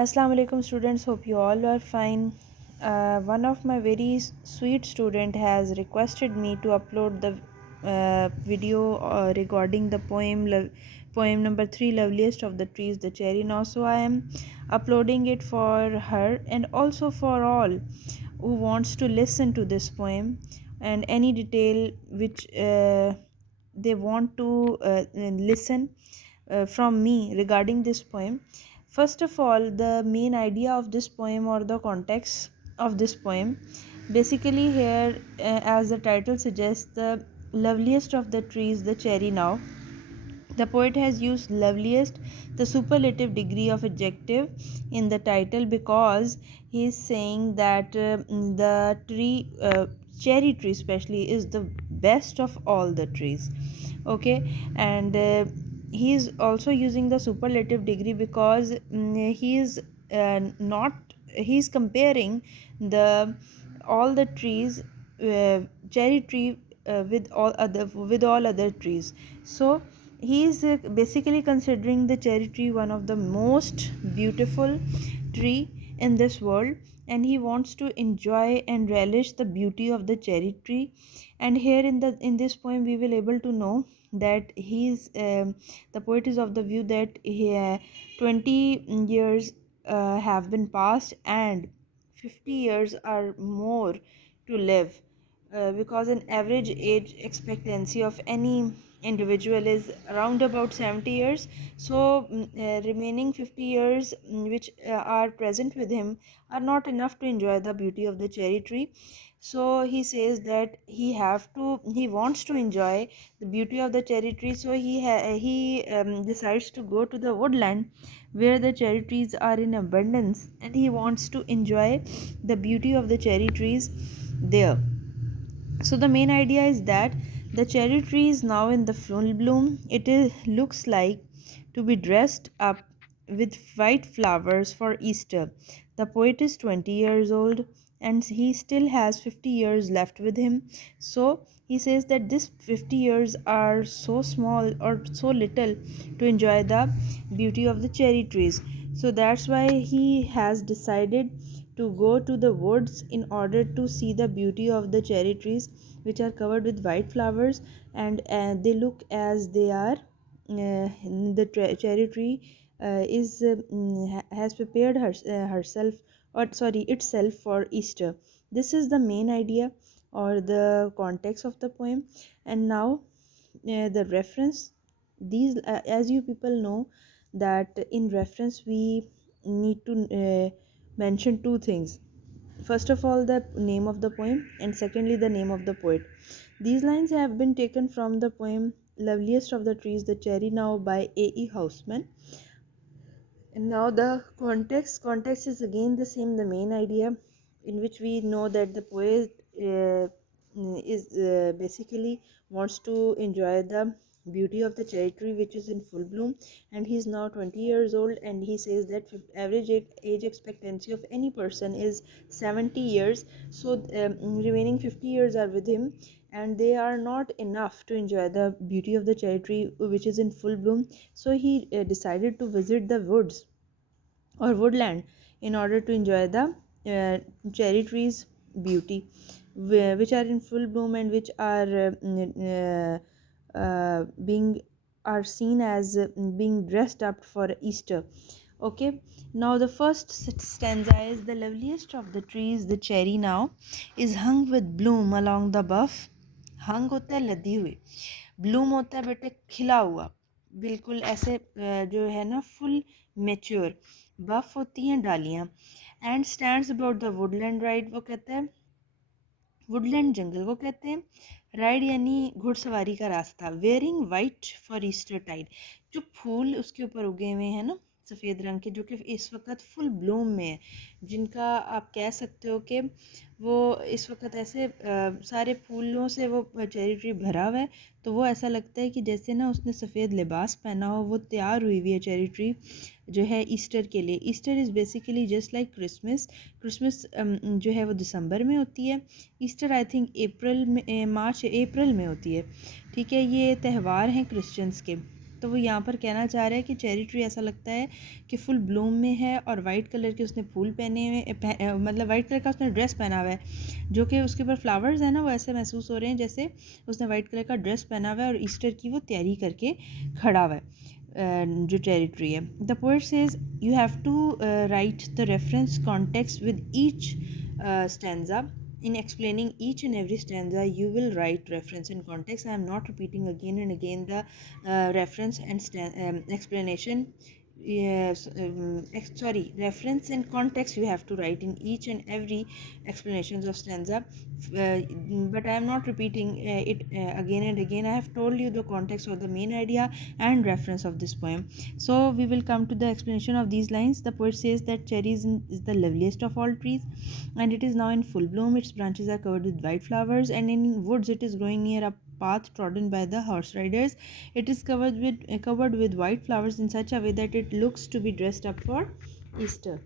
Assalamu alaikum students, hope you all are fine. One of my very sweet student has requested me to upload the video regarding the poem number 3, Loveliest of the Trees, the Cherry. Now so I am uploading it for her and also for all who wants to listen to this poem and any detail which they want to listen from me regarding this poem. First of all, the main idea of this poem or the context of this poem, basically here, as the title suggests, the loveliest of the trees, the cherry. Now the poet has used loveliest, the superlative degree of adjective, in the title because he is saying that the tree, cherry tree especially, is the best of all the trees. Okay, and he is also using the superlative degree because he is not he is comparing the all the trees, cherry tree, with all other trees. So he is basically considering the cherry tree one of the most beautiful tree in this world, and he wants to enjoy and relish the beauty of the cherry tree. And here in this poem we will able to know that the poet is of the view that 20 years have been passed and 50 years are more to live, because an average age expectancy of any individual is around about 70 years. So remaining 50 years, which are present with him, are not enough to enjoy the beauty of the cherry tree. So he says that he wants to enjoy the beauty of the cherry tree. So he decides to go to the woodland where the cherry trees are in abundance, and he wants to enjoy the beauty of the cherry trees there. So the main idea is that the cherry tree is now in the full bloom. Looks like to be dressed up with white flowers for Easter. The poet is 20 years old and he still has 50 years left with him. So he says that this 50 years are so small or so little to enjoy the beauty of the cherry trees. So that's why he has decided to go to the woods in order to see the beauty of the cherry trees, which are covered with white flowers, and they look as they are. The cherry tree has prepared herself, or sorry, itself for Easter. This is the main idea or the context of the poem. And now the reference, these as you people know that in reference we need to mention two things. First of all, the name of the poem, and secondly, the name of the poet. These lines have been taken from the poem Loveliest of the Trees, the Cherry Now by A.E. Housman. And now the context is again the same, the main idea, in which we know that the poet is basically wants to enjoy the beauty of the cherry tree which is in full bloom, and he is now 20 years old, and he says that average age expectancy of any person is 70 years. So remaining 50 years are with him, and they are not enough to enjoy the beauty of the cherry tree which is in full bloom. So he decided to visit the woods or woodland in order to enjoy the cherry trees beauty, which are in full bloom and which are being are seen as being dressed up for Easter. Okay, now the first stanza is: the loveliest of the trees, the cherry now, is hung with bloom along the buff. हंग होता है लदी हुई, Bloom होता है बेटे खिला हुआ, बिल्कुल ऐसे जो है ना फुल मेच्योर। बफ होती हैं डालियाँ। And stands about the Woodland ride, वो कहता है वुडलैंड जंगल को कहते हैं। राइड यानी घुड़सवारी का रास्ता। Wearing white for Eastertide, जो फूल उसके ऊपर उगे हुए हैं ना सफ़ेद रंग के, जो कि इस वक्त फुल ब्लूम में है, जिनका आप कह सकते हो कि वो इस वक्त ऐसे सारे फूलों से वो चेरी ट्री भरा हुआ है। तो वो ऐसा लगता है कि जैसे ना उसने सफ़ेद लिबास पहना हो, वो तैयार हुई हुई है चेरी ट्री जो है ईस्टर के लिए। Easter is basically just like Christmas. Christmas जो है वो दिसंबर में होती है। ईस्टर आई थिंक अप्रैल में, मार्च अप्रैल में होती है। ठीक है, ये त्यौहार हैं क्रिश्चियंस के। तो वो यहाँ पर कहना चाह रहा है कि चेरी ट्री ऐसा लगता है कि फुल ब्लूम में है और वाइट कलर के उसने फूल पहने हुए मतलब वाइट कलर का उसने ड्रेस पहना हुआ है, जो कि उसके ऊपर फ्लावर्स है ना, वो ऐसे महसूस हो रहे हैं जैसे उसने वाइट कलर का ड्रेस पहना हुआ है और ईस्टर की वो तैयारी करके खड़ा हुआ है, जो चेरी ट्री है. The poet says you have to write the reference context with each stanza. In explaining each and every stanza, you will write reference and context. I am not repeating again and again the reference and explanation. Yes, sorry, reference and context you have to write in each and every explanations of stanza. Uh, but I am not repeating it again and again. I have told you the context or the main idea and reference of this poem. So we will come to the explanation of these lines. The poet says that cherry is the loveliest of all trees, and it is now in full bloom. Its branches are covered with white flowers, and in woods it is growing near a path trodden by the horse riders. It is covered with white flowers in such a way that it looks to be dressed up for Easter.